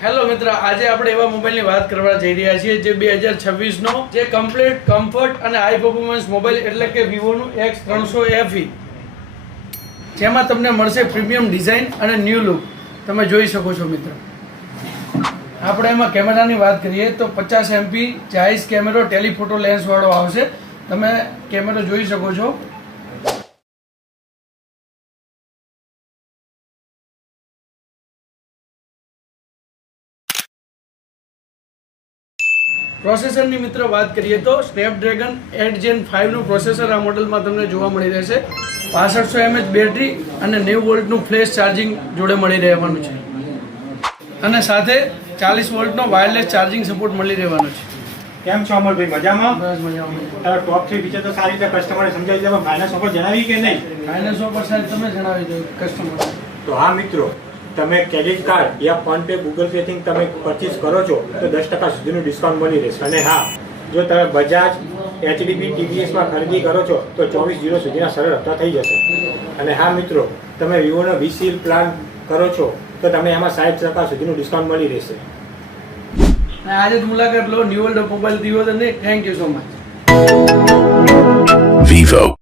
Hello મિત્ર, આજે આપણે એવા મોબાઈલની વાત કરવા જઈ રહ્યા છીએ જે 2026 નો જે કમ્પ્લીટ કમ્ફર્ટ અને હાઈ પરફોર્મન્સ મોબાઈલ એટલે કે વિવોનું X300 FE, જેમાં તમને મળશે પ્રીમિયમ ડિઝાઇન અને ન્યૂ લુક. તમે જોઈ શકો છો મિત્ર. આપણે એમાં કેમેરાની વાત કરીએ તો 50 MP જાયઝ કેમેરો ટેલિફોટો લેન્સ વાળો આવશે. તમે કેમેરો જોઈ શકો છો. પ્રોસેસરની મિત્ર વાત કરીએ તો સ્નેપડ્રેગન 8 Gen 5 નું પ્રોસેસર આ મોડલમાં તમને જોવા મળી રહેશે. 6500 mAh બેટરી અને 90 વોલ્ટનું ફ્લેશ ચાર્જિંગ જોડે મળી રહેવાનું છે, અને સાથે 40 વોલ્ટનો વાયરલેસ ચાર્જિંગ સપોર્ટ મળી રહેવાનો છે. કેમ છો અમરભાઈ? મજામાં? બસ મજામાં. તારા ટોપ 3 ફીચર તો સારી રીતે કસ્ટમરને સમજાવી દેવા. ફાઇનાન્સ ઓફર જણાવી કે નહીં? ફાઇનાન્સ ઓફર સાહેબ તમે જણાવી દો કસ્ટમર. તો હા મિત્રો, તમે ક્રેડિટ કાર્ડ યા ફોન પે ગૂગલ પે થી તમે પરચેસ કરો છો તો 10% સુધીનું ડિસ્કાઉન્ટ મળી રહેશે. અને હા, જો તમે બજાજ HDB TVS માં ખરીદી કરો છો તો 24 સુધીના સરળ હપ્તા થઈ જશે. અને હા મિત્રો, તમે વિવોનો VCL પ્લાન કરો છો તો તમે એમાં 60% સુધીનું ડિસ્કાઉન્ટ મળી રહેશે. આજે મુલાકાત લો ન્યુ વર્લ્ડ મોબાઈલ દીવો. Thank you so much. Vivo.